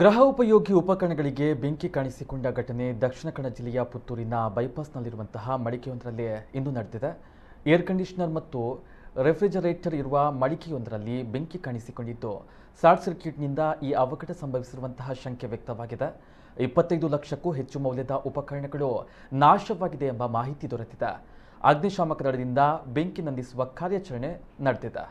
ಗೃಹ ಉಪಯೋಗಿ ಉಪಕರಣಗಳಿಗೆ ಬೆಂಕಿ ಕಾಣಿಸಿಕೊಂಡ ಘಟನೆ ದಕ್ಷಿಣ ಕನ್ನಡ ಜಿಲ್ಲೆಯ ಪುತ್ತೂರಿನ ಬೈಪಾಸ್ನಲ್ಲಿರುವಂತಹ ಮಳಿಗೆಯೊಂದರಲ್ಲಿ ಇಂದು ನಡೆದಿದೆ. ಏರ್ ಕಂಡೀಷನರ್ ಮತ್ತು ರೆಫ್ರಿಜರೇಟರ್ ಇರುವ ಮಳಿಗೆಯೊಂದರಲ್ಲಿ ಬೆಂಕಿ ಕಾಣಿಸಿಕೊಂಡಿದ್ದು ಶಾರ್ಟ್ ಸರ್ಕ್ಯೂಟ್ನಿಂದ ಈ ಅವಘಡ ಸಂಭವಿಸಿರುವಂತಹ ಶಂಕೆ ವ್ಯಕ್ತವಾಗಿದೆ. 25 ಲಕ್ಷಕ್ಕೂ ಹೆಚ್ಚು ಮೌಲ್ಯದ ಉಪಕರಣಗಳು ನಾಶವಾಗಿದೆ ಎಂಬ ಮಾಹಿತಿ ದೊರೆತಿದೆ. ಅಗ್ನಿಶಾಮಕ ದಳದಿಂದ ಬೆಂಕಿ ನಂದಿಸುವ ಕಾರ್ಯಾಚರಣೆ ನಡೆದಿದೆ.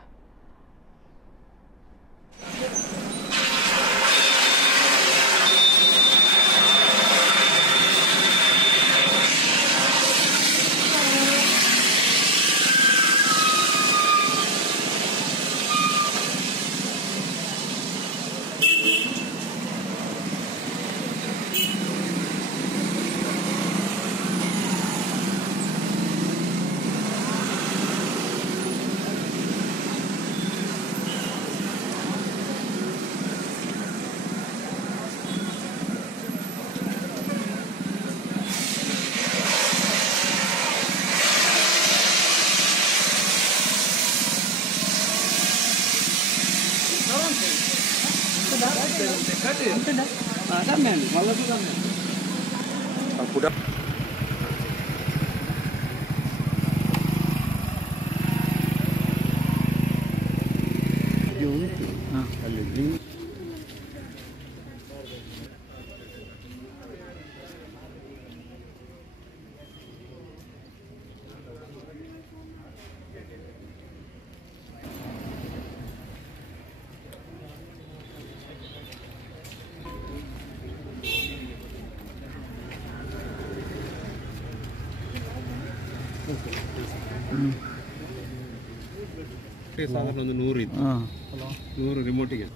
ಸಾಧಾರಣ ಒಂದು 100 ಇತ್ತು. 100 ರಿಮೋಟಿಗೆ